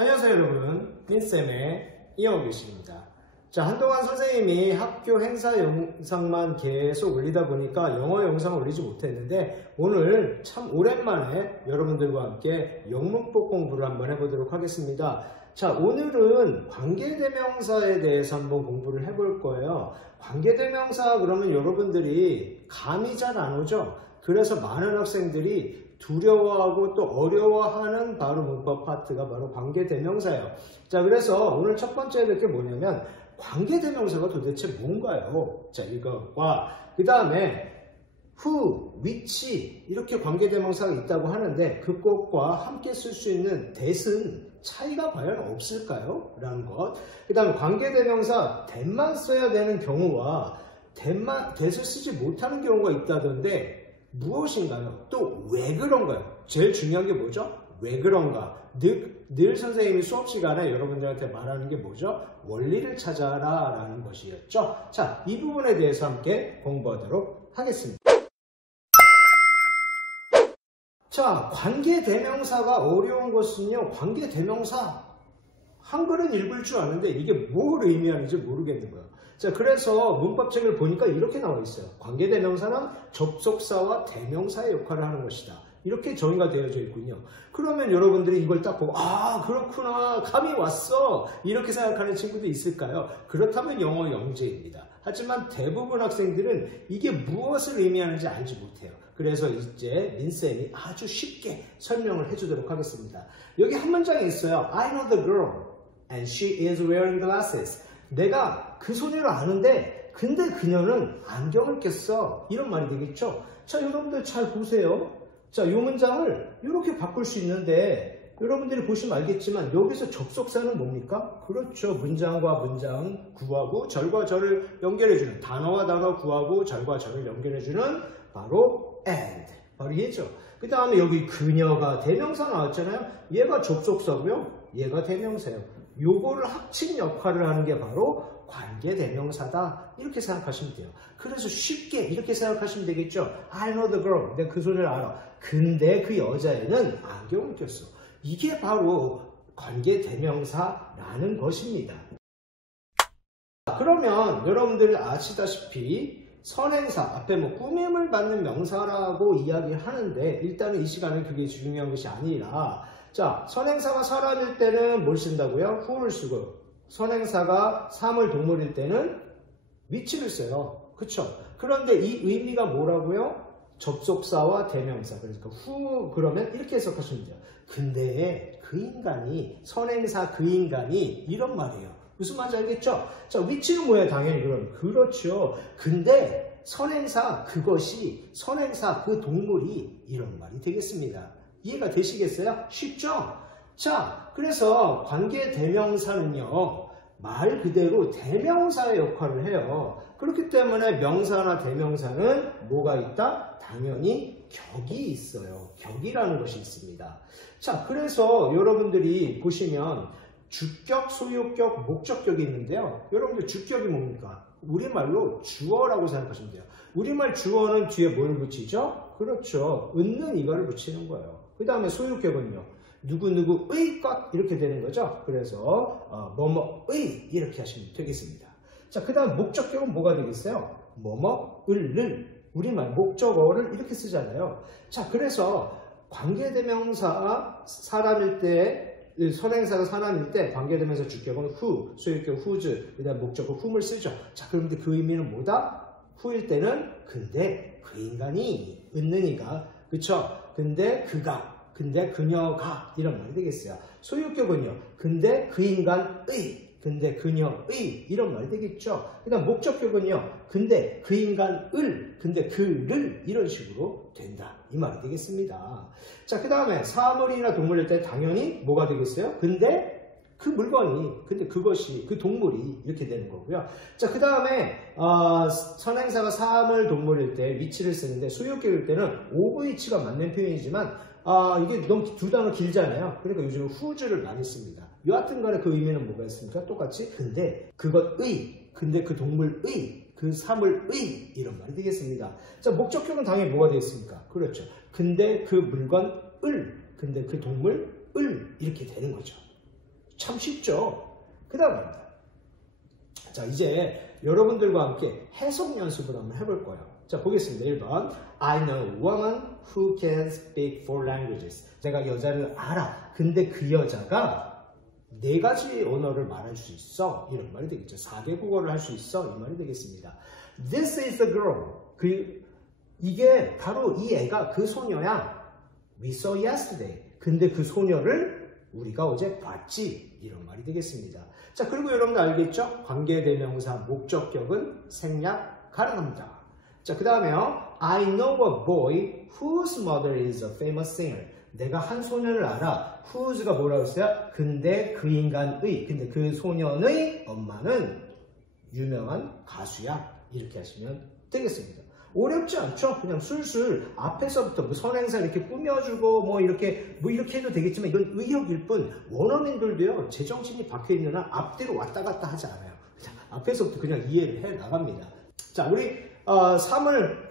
안녕하세요 여러분, 민쌤의 이어계십니다. 자, 한동안 선생님이 학교 행사 영상만 계속 올리다 보니까 영어 영상을 올리지 못했는데 오늘 참 오랜만에 여러분들과 함께 영문법 공부를 한번 해보도록 하겠습니다. 자, 오늘은 관계대명사에 대해서 한번 공부를 해볼 거예요. 관계대명사 그러면 여러분들이 감이 잘 안 오죠? 그래서 많은 학생들이 두려워하고 또 어려워하는 바로 문법 파트가 바로 관계대명사예요. 자, 그래서 오늘 첫 번째 볼 게 뭐냐면 관계대명사가 도대체 뭔가요? 자, 이것과 그 다음에 who, which 이렇게 관계대명사가 있다고 하는데 그것과 함께 쓸 수 있는 that은 차이가 과연 없을까요? 라는 것. 그 다음에 관계대명사 that만 써야 되는 경우와 that을 쓰지 못하는 경우가 있다던데 무엇인가요? 또 왜 그런가요? 제일 중요한 게 뭐죠? 왜 그런가? 늘 선생님이 수업 시간에 여러분들한테 말하는 게 뭐죠? 원리를 찾아라 라는 것이었죠. 자, 이 부분에 대해서 함께 공부하도록 하겠습니다. 자, 관계대명사가 어려운 것은요, 관계대명사 한글은 읽을 줄 아는데 이게 뭘 의미하는지 모르겠는 거예요. 자, 그래서 문법책을 보니까 이렇게 나와 있어요. 관계대명사는 접속사와 대명사의 역할을 하는 것이다. 이렇게 정의가 되어져 있군요. 그러면 여러분들이 이걸 딱 보고 아, 그렇구나, 감이 왔어, 이렇게 생각하는 친구도 있을까요? 그렇다면 영어 영재입니다. 하지만 대부분 학생들은 이게 무엇을 의미하는지 알지 못해요. 그래서 이제 민쌤이 아주 쉽게 설명을 해주도록 하겠습니다. 여기 한 문장이 있어요. I know the girl and she is wearing glasses. 내가 그 소녀를 아는데 근데 그녀는 안경을 꼈어. 이런 말이 되겠죠. 자, 여러분들 잘 보세요. 자, 이 문장을 이렇게 바꿀 수 있는데 여러분들이 보시면 알겠지만 여기서 접속사는 뭡니까? 그렇죠. 문장과 문장, 구하고 절과 절을 연결해주는, 단어와 단어 구하고 절과 절을 연결해주는 바로 and, 바로 얘죠. 그 다음에 여기 그녀가 대명사 나왔잖아요. 얘가 접속사고요, 얘가 대명사예요. 요거를 합친 역할을 하는 게 바로 관계대명사다, 이렇게 생각하시면 돼요. 그래서 쉽게 이렇게 생각하시면 되겠죠. I know the girl, 내가 그 소녀를 알아. 근데 그 여자애는 안경을 꼈어. 이게 바로 관계대명사라는 것입니다. 그러면 여러분들 아시다시피 선행사, 앞에 뭐 꾸밈을 받는 명사라고 이야기를 하는데 일단은 이 시간은 그게 중요한 것이 아니라, 자, 선행사가 사람일 때는 뭘 쓴다고요? who를 쓰고, 선행사가 사물 동물일 때는 which를 써요. 그쵸? 그런데 이 의미가 뭐라고요? 접속사와 대명사. 그러니까 who 그러면 이렇게 해석하시면 돼요. 근데 그 인간이, 선행사 그 인간이 이런 말이에요. 무슨 말인지 알겠죠? 자, which는 뭐예요? 당연히 그럼. 그렇죠. 근데 선행사 그것이, 선행사 그 동물이 이런 말이 되겠습니다. 이해가 되시겠어요? 쉽죠? 자, 그래서 관계대명사는요, 말 그대로 대명사의 역할을 해요. 그렇기 때문에 명사나 대명사는 뭐가 있다? 당연히 격이 있어요. 격이라는 것이 있습니다. 자, 그래서 여러분들이 보시면 주격, 소유격, 목적격이 있는데요. 여러분들 주격이 뭡니까? 우리말로 주어라고 생각하시면 돼요. 우리말 주어는 뒤에 뭘 붙이죠? 그렇죠. 있는 이거를 붙이는 거예요. 그 다음에 소유격은요, 누구누구의 것, 이렇게 되는 거죠. 그래서 뭐뭐의 이렇게 하시면 되겠습니다. 자, 그 다음 목적격은 뭐가 되겠어요? 뭐뭐을를, 우리말 목적어를 이렇게 쓰잖아요. 자, 그래서 관계대명사 사람일 때, 선행사가 사람일 때 관계대명사 주격은 who, 소유격 whose, 그 다음 목적어 whom을 쓰죠. 자, 그런데 그 의미는 뭐다? who일 때는 근데 그 인간이, 있는 이가, 그쵸? 근데 그가, 근데 그녀가, 이런 말이 되겠어요. 소유격은요, 근데 그 인간의, 근데 그녀의, 이런 말이 되겠죠. 그 다음 목적격은요, 근데 그 인간을, 근데 그를, 이런 식으로 된다, 이 말이 되겠습니다. 자, 그 다음에 사물이나 동물일 때 당연히 뭐가 되겠어요? 근데 그 물건이, 근데 그것이, 그 동물이 이렇게 되는 거고요. 자, 그 다음에 선행사가 사물, 동물일 때 위치를 쓰는데 소유격일 때는 OVH가 맞는 표현이지만 이게 너무 두 단어 길잖아요. 그러니까 요즘 whose를 많이 씁니다. 여하튼 간에 그 의미는 뭐가 있습니까? 똑같이 근데 그것의, 근데 그 동물의, 그 사물의, 이런 말이 되겠습니다. 자, 목적격은 당연히 뭐가 되겠습니까? 그렇죠. 근데 그 물건을, 근데 그 동물을, 이렇게 되는 거죠. 참 쉽죠. 그 다음입니다. 자, 이제 여러분들과 함께 해석 연습을 한번 해볼 거예요. 자, 보겠습니다. 1번. I know a woman who can speak 4 languages. 내가 여자를 알아. 근데 그 여자가 4가지 언어를 말할 수 있어. 이런 말이 되겠죠. 4개 국어를 할 수 있어. 이 말이 되겠습니다. This is the girl. 이게 바로 이 애가 그 소녀야. We saw yesterday. 근데 그 소녀를 우리가 어제 봤지. 이런 말이 되겠습니다. 자, 그리고 여러분들 알겠죠? 관계대명사 목적격은 생략 가능합니다. 자, 그 다음에요. I know a boy whose mother is a famous singer. 내가 한 소년을 알아. whose가 뭐라고 했어요? 근데 그 인간의, 근데 그 소년의 엄마는 유명한 가수야. 이렇게 하시면 되겠습니다. 어렵지 않죠? 그냥 술술 앞에서부터 뭐 선행사 이렇게 꾸며주고 뭐 이렇게 해도 되겠지만 이건 의역일 뿐 원어민들도요 제정신이 박혀있는 한 앞뒤로 왔다 갔다 하지 않아요. 앞에서부터 그냥 이해를 해 나갑니다. 자, 우리 사물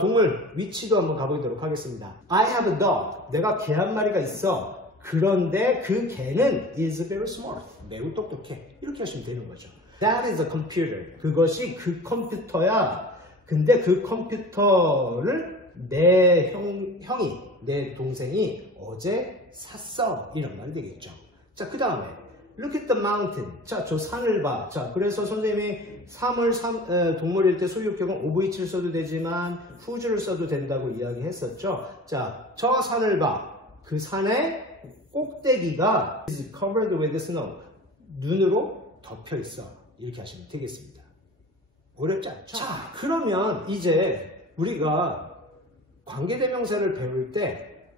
동물 위치도 한번 가보도록 하겠습니다. I have a dog. 내가 개 한 마리가 있어. 그런데 그 개는 is very smart. 매우 똑똑해. 이렇게 하시면 되는 거죠. That is a computer. 그것이 그 컴퓨터야. 근데 그 컴퓨터를 내 내 동생이 어제 샀어. 이런 말이 되겠죠. 자, 그 다음에 Look at the mountain. 자, 저 산을 봐. 자, 그래서 선생님이 동물일 때 소유격은 OVH를 써도 되지만 whose를 써도 된다고 이야기했었죠. 자, 저 산을 봐. 그 산의 꼭대기가 is covered with snow. 눈으로 덮여 있어. 이렇게 하시면 되겠습니다. 어렵지 않죠? 자, 그러면 이제 우리가 관계대명사를 배울 때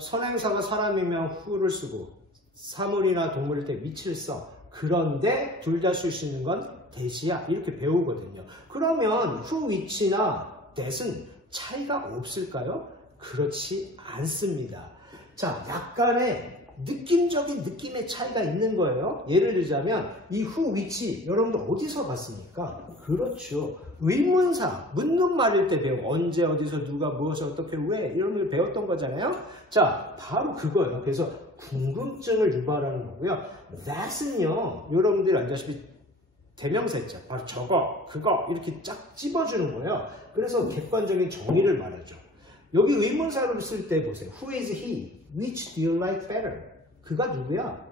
선행사가 사람이면 who를 쓰고 사물이나 동물일 때 위치를 써. 그런데 둘 다 쓸 수 있는 건 that이야. 이렇게 배우거든요. 그러면 who, which나 that은 차이가 없을까요? 그렇지 않습니다. 자, 약간의 느낌적인 느낌의 차이가 있는 거예요. 예를 들자면 이 who, which 여러분들 어디서 봤습니까? 그렇죠. 의문사, 묻는 말일 때 배워. 언제, 어디서, 누가, 무엇을, 어떻게, 왜 이런 걸 배웠던 거잖아요. 자, 바로 그거예요. 그래서 궁금증을 유발하는 거고요. that은요, 여러분들이 알다시피 대명사 있죠. 바로 저거, 그거 이렇게 쫙 찝어주는 거예요. 그래서 객관적인 정의를 말하죠. 여기 의문사를 쓸 때 보세요. Who is he? Which do you like better? 그가 누구야?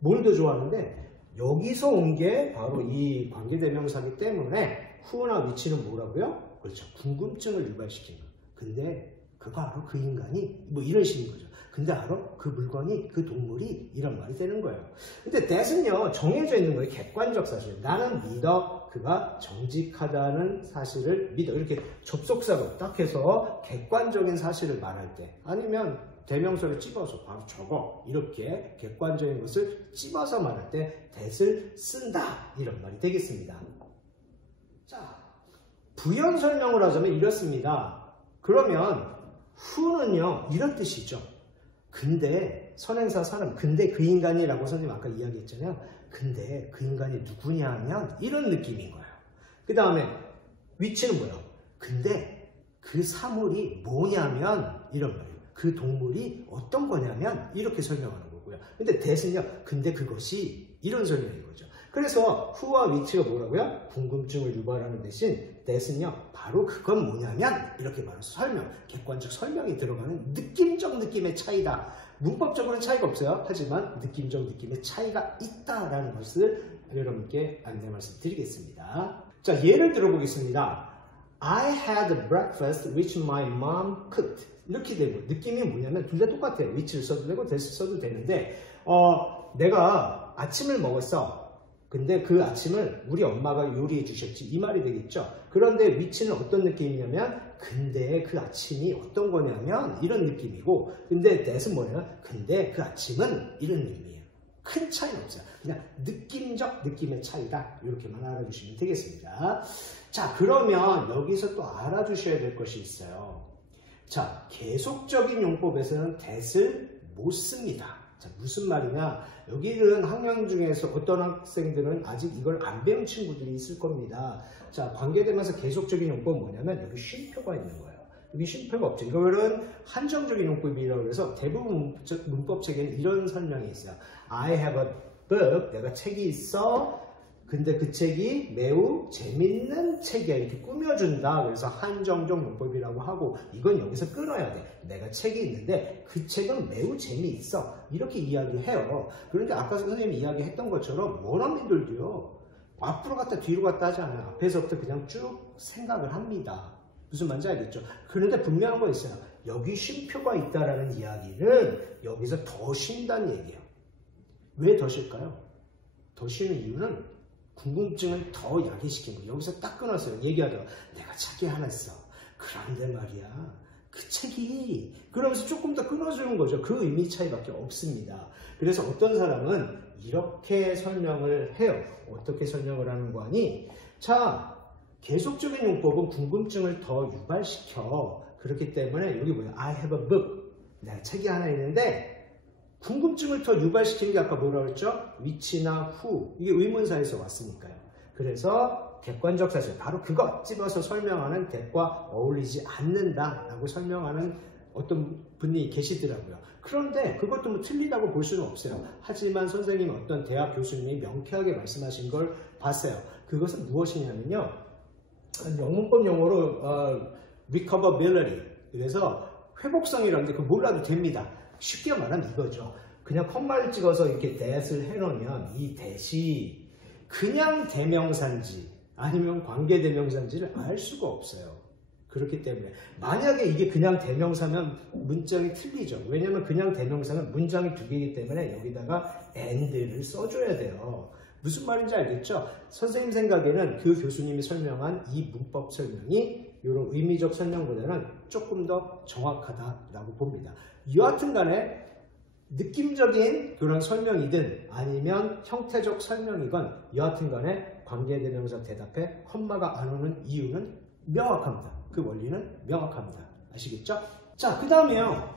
뭘 더 좋아하는데? 여기서 온 게 바로 이 관계대명사이기 때문에 who나 which는 뭐라고요? 그렇죠. 궁금증을 유발시키는 거예요. 근데 그거 알아? 그 인간이? 뭐 이런 식인 거죠. 근데 알아? 그 물건이? 그 동물이? 이런 말이 되는 거예요. 근데 that은요 정해져 있는 거예요. 객관적 사실. 나는 믿어. 그가 정직하다는 사실을 믿어. 이렇게 접속사로 딱 해서 객관적인 사실을 말할 때 아니면 대명사를 찝어서 바로 저거 이렇게 객관적인 것을 찝어서 말할 때 that을 쓴다. 이런 말이 되겠습니다. 자, 부연 설명을 하자면 이렇습니다. 그러면 who는요 이런 뜻이죠. 근데 선행사 사람, 근데 그 인간이라고 선생님 아까 이야기했잖아요. 근데 그 인간이 누구냐 하면 이런 느낌인 거예요. 그 다음에 which는 뭐예요? 근데 그 사물이 뭐냐면 이런 말이에요. 그 동물이 어떤 거냐면 이렇게 설명하는 거고요. 근데 that은요, 근데 그것이 이런 설명인 거죠. 그래서 who와 which가 뭐라고요? 궁금증을 유발하는 대신 that은요, 바로 그건 뭐냐면 이렇게 말해서 설명, 객관적 설명이 들어가는 느낌적 느낌의 차이다. 문법적으로는 차이가 없어요. 하지만 느낌적 느낌의 차이가 있다라는 것을 여러분께 안내 말씀드리겠습니다. 자, 예를 들어보겠습니다. I had breakfast which my mom cooked. 이렇게 되고 느낌이 뭐냐면 둘 다 똑같아요. which를 써도 되고 that을 써도 되는데 내가 아침을 먹었어. 근데 그 아침을 우리 엄마가 요리해 주셨지. 이 말이 되겠죠. 그런데 which는 어떤 느낌이냐면 근데 그 아침이 어떤 거냐면 이런 느낌이고 근데 that은 뭐냐면 근데 그 아침은 이런 느낌이에요. 큰 차이는 없어요. 그냥 느낌적 느낌의 차이다. 이렇게만 알아주시면 되겠습니다. 자, 그러면 여기서 또 알아주셔야 될 것이 있어요. 자, 계속적인 용법에서는 that을 못 씁니다. 자, 무슨 말이냐? 여기는 학년 중에서 어떤 학생들은 아직 이걸 안 배운 친구들이 있을 겁니다. 자, 관계되면서 계속적인 용법은 뭐냐면 여기 쉼표가 있는 거예요. 여기 쉼표가 없죠. 이거는 한정적인 용법이라고 해서 대부분 문법 책에는 이런 설명이 있어요. I have a book. 내가 책이 있어. 근데 그 책이 매우 재밌는 책이야. 이렇게 꾸며준다. 그래서 한정적 용법이라고 하고 이건 여기서 끊어야 돼. 내가 책이 있는데 그 책은 매우 재미있어. 이렇게 이야기해요. 그런데 아까 선생님이 이야기했던 것처럼 원어민들도요. 앞으로 갔다 뒤로 갔다 하지 않아요. 앞에서부터 그냥 쭉 생각을 합니다. 무슨 말인지 알겠죠? 그런데 분명한 거 있어요. 여기 쉼표가 있다라는 이야기는 여기서 더 쉰다는 얘기예요. 왜 더 쉴까요? 더 쉬는 이유는 궁금증을 더 야기시킨 거예요. 여기서 딱 끊었어요. 얘기하다가 내가 책이 하나 있어. 그런데 말이야. 그 책이 그러면서 조금 더 끊어주는 거죠. 그 의미 차이밖에 없습니다. 그래서 어떤 사람은 이렇게 설명을 해요. 어떻게 설명을 하는 거 아니? 자, 계속적인 용법은 궁금증을 더 유발시켜. 그렇기 때문에 여기 뭐야? I have a book. 내가 책이 하나 있는데 궁금증을 더 유발시키는 게 아까 뭐라고 했죠? which나 who. 이게 의문사에서 왔으니까요. 그래서 객관적 사실, 바로 그것 집어서 설명하는 that과 어울리지 않는다라고 설명하는 어떤 분이 계시더라고요. 그런데 그것도 뭐 틀리다고 볼 수는 없어요. 하지만 선생님 어떤 대학 교수님이 명쾌하게 말씀하신 걸 봤어요. 그것은 무엇이냐면요. 영문법 용어로 recoverability. 그래서 회복성이라는 게 그거 몰라도 됩니다. 쉽게 말하면 이거죠. 그냥 컴마를 찍어서 이렇게 that을 해놓으면 이 that이 그냥 대명사인지 아니면 관계대명사인지를 알 수가 없어요. 그렇기 때문에 만약에 이게 그냥 대명사면 문장이 틀리죠. 왜냐하면 그냥 대명사는 문장이 두 개이기 때문에 여기다가 and를 써줘야 돼요. 무슨 말인지 알겠죠? 선생님 생각에는 그 교수님이 설명한 이 문법 설명이 이런 의미적 설명보다는 조금 더 정확하다라고 봅니다. 여하튼 간에 느낌적인 그런 설명이든 아니면 형태적 설명이건 여하튼 간에 관계대명사 대답에 컴마가 안 오는 이유는 명확합니다. 그 원리는 명확합니다. 아시겠죠? 자, 그 다음에요.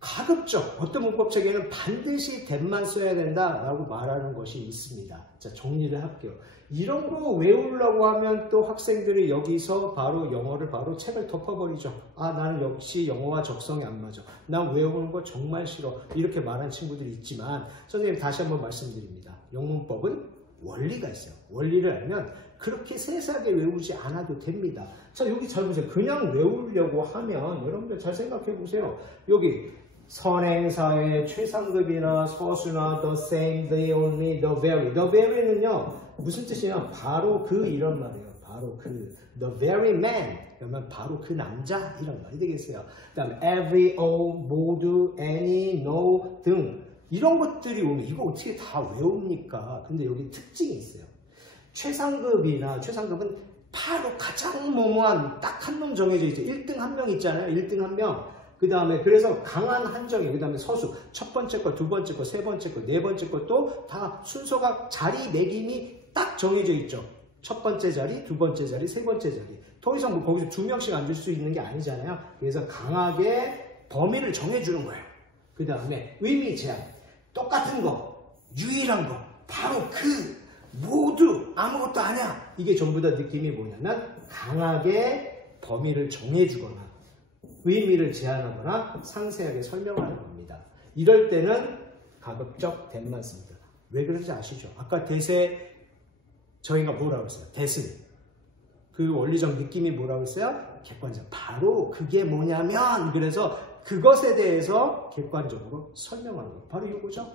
가급적 어떤 문법책에는 반드시 that만 써야 된다라고 말하는 것이 있습니다. 자, 정리를 할게요. 이런 거 외우려고 하면 또 학생들이 여기서 바로 영어를 바로 책을 덮어버리죠. 아, 나는 역시 영어와 적성이 안 맞아. 난 외우는 거 정말 싫어. 이렇게 말하는 친구들이 있지만 선생님 다시 한번 말씀드립니다. 영문법은 원리가 있어요. 원리를 알면 그렇게 세세하게 외우지 않아도 됩니다. 자, 여기 잘 보세요. 그냥 외우려고 하면 여러분들 잘 생각해 보세요. 여기 선행사의 최상급이나 서수나 the same, the only, the very. the very는요 무슨 뜻이냐? 바로 그 이런 말이에요. 바로 그 the very man. 그러면 바로 그 남자 이런 말이 되겠어요. 그 다음에 every, all, 모두, any, no 등 이런 것들이 오면 이거 어떻게 다 외웁니까? 근데 여기 특징이 있어요. 최상급은 바로 가장 모모한 딱 한 명 정해져 있죠. 1등 한 명 있잖아요. 1등 한 명. 그 다음에 그래서 강한 한정이, 그 다음에 서수, 첫 번째 거, 두 번째 거, 세 번째 거, 네 번째 것도 다 순서가 자리 매김이 딱 정해져 있죠. 첫 번째 자리, 두 번째 자리, 세 번째 자리. 더 이상 뭐 거기서 2명씩 앉을 수 있는 게 아니잖아요. 그래서 강하게 범위를 정해주는 거예요. 그 다음에 의미 제한, 똑같은 거, 유일한 거, 바로 그 모두 아무것도 아니야. 이게 전부 다 느낌이 뭐냐면 강하게 범위를 정해주거나 의미를 제한하거나 상세하게 설명하는 겁니다. 이럴 때는 가급적 that만 씁니다. 왜 그런지 아시죠? 아까 that에 저희가 뭐라고 했어요? that은 그 원리적 느낌이 뭐라고 했어요? 객관적. 바로 그게 뭐냐면 그래서 그것에 대해서 객관적으로 설명하는 거예요. 바로 이거죠.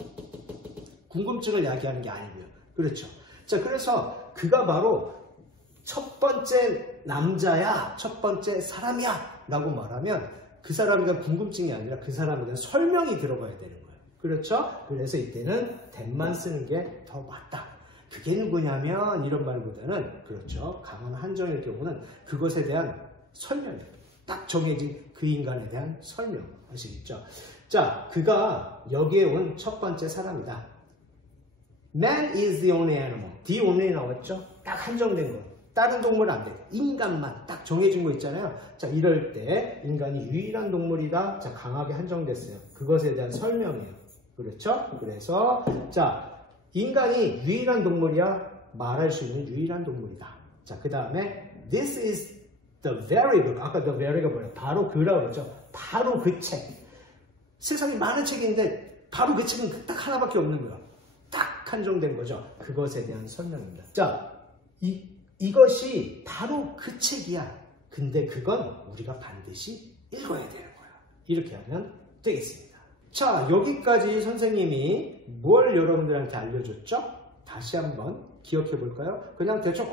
궁금증을 야기하는 게 아니고요. 그렇죠. 자, 그래서 그가 바로 첫 번째 남자야, 첫 번째 사람이야 라고 말하면 그 사람에 대한 궁금증이 아니라 그 사람에 대한 설명이 들어가야 되는 거예요. 그렇죠? 그래서 이때는 that만 쓰는 게 더 맞다. 그게 누구냐면 이런 말보다는 그렇죠. 강한 한정일 경우는 그것에 대한 설명, 딱 정해진 그 인간에 대한 설명. 아시겠죠? 자, 그가 여기에 온 첫 번째 사람이다. Man is the only animal. The only 나왔죠? 딱 한정된 거. 다른 동물은 안 돼. 인간만 딱 정해진 거 있잖아요. 자, 이럴 때 인간이 유일한 동물이다. 자, 강하게 한정됐어요. 그것에 대한 설명이에요. 그렇죠? 그래서 자, 인간이 유일한 동물이야. 말할 수 있는 유일한 동물이다. 자, 그 다음에 This is The very book. 아까 the very가 뭐예요? 바로 그라고 그러죠. 바로 그 책. 세상에 많은 책이 있는데 바로 그 책은 딱 하나밖에 없는 거예요. 딱 한정된 거죠. 그것에 대한 설명입니다. 자, 이것이 바로 그 책이야. 근데 그건 우리가 반드시 읽어야 되는 거야. 이렇게 하면 되겠습니다. 자, 여기까지 선생님이 뭘 여러분들한테 알려줬죠? 다시 한번 기억해 볼까요? 그냥 대충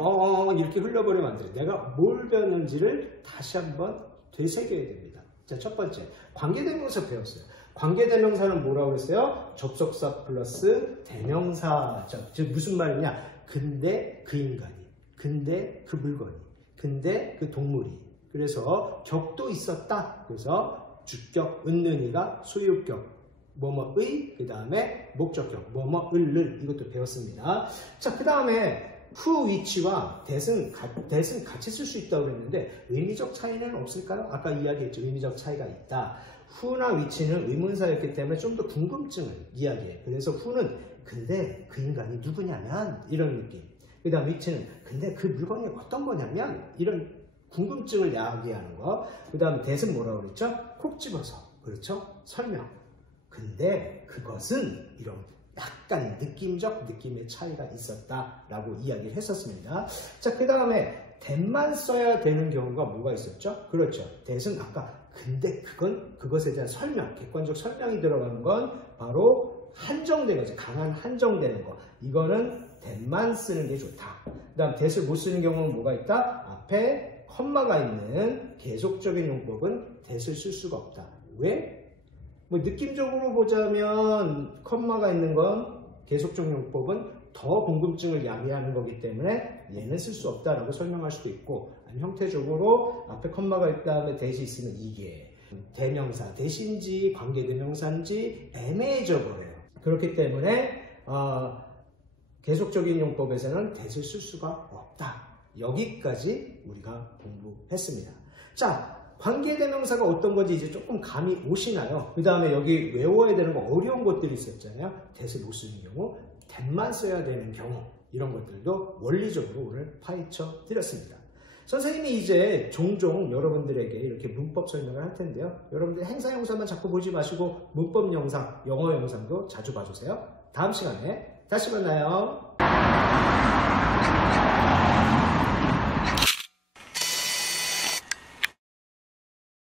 이렇게 흘려버리면 안 돼요. 내가 뭘 배웠는지를 다시 한번 되새겨야 됩니다. 자, 첫 번째, 관계대명사 배웠어요. 관계대명사는 뭐라고 그랬어요? 접속사 플러스 대명사. 즉 무슨 말이냐? 근데 그 인간이, 근데 그 물건이, 근데 그 동물이. 그래서 격도 있었다. 그래서 주격, 은는이가 소유격, 뭐뭐의, 그 다음에 목적격, 뭐뭐을를. 이것도 배웠습니다. 자, 그 다음에 who, which와 that은 같이 쓸 수 있다고 그랬는데 의미적 차이는 없을까요? 아까 이야기했죠. 의미적 차이가 있다. who나 which는 의문사였기 때문에 좀 더 궁금증을 이야기해요. 그래서 who는 근데 그 인간이 누구냐면 이런 느낌. 그 다음 which는 근데 그 물건이 어떤 거냐면 이런 궁금증을 야기하는 거. 그 다음 that은 뭐라고 그랬죠? 콕 집어서. 그렇죠? 설명. 근데 그것은 이런 약간 느낌의 차이가 있었다라고 이야기를 했었습니다. 자, 그 다음에 that만 써야 되는 경우가 뭐가 있었죠? 그렇죠. that은 아까 근데 그것에 대한 설명, 객관적 설명이 들어가는 건 바로 한정된 거죠. 강한 한정되는 거. 이거는 that만 쓰는 게 좋다. 그 다음 that을 못 쓰는 경우는 뭐가 있다? 앞에 컴마가 있는 계속적인 용법은 that을 쓸 수가 없다. 왜? 뭐 느낌적으로 보자면 컴마가 있는 건 계속적 용법은 더 궁금증을 야기하는 거기 때문에 얘는 쓸 수 없다라고 설명할 수도 있고, 아니 형태적으로 앞에 컴마가 있다 다음에 that이 있으면 이게 대명사 that인지 관계대명사인지 애매해져 버려요. 그렇기 때문에 계속적인 용법에서는 that을 쓸 수가 없다. 여기까지 우리가 공부했습니다. 자, 관계대명사가 어떤 건지 이제 조금 감이 오시나요? 그 다음에 여기 외워야 되는 거 어려운 것들이 있었잖아요. that을 못 쓰는 경우, that만 써야 되는 경우, 이런 것들도 원리적으로 오늘 파헤쳐 드렸습니다. 선생님이 이제 종종 여러분들에게 이렇게 문법 설명을 할 텐데요. 여러분들 행사 영상만 자꾸 보지 마시고 문법 영상, 영어 영상도 자주 봐주세요. 다음 시간에 다시 만나요.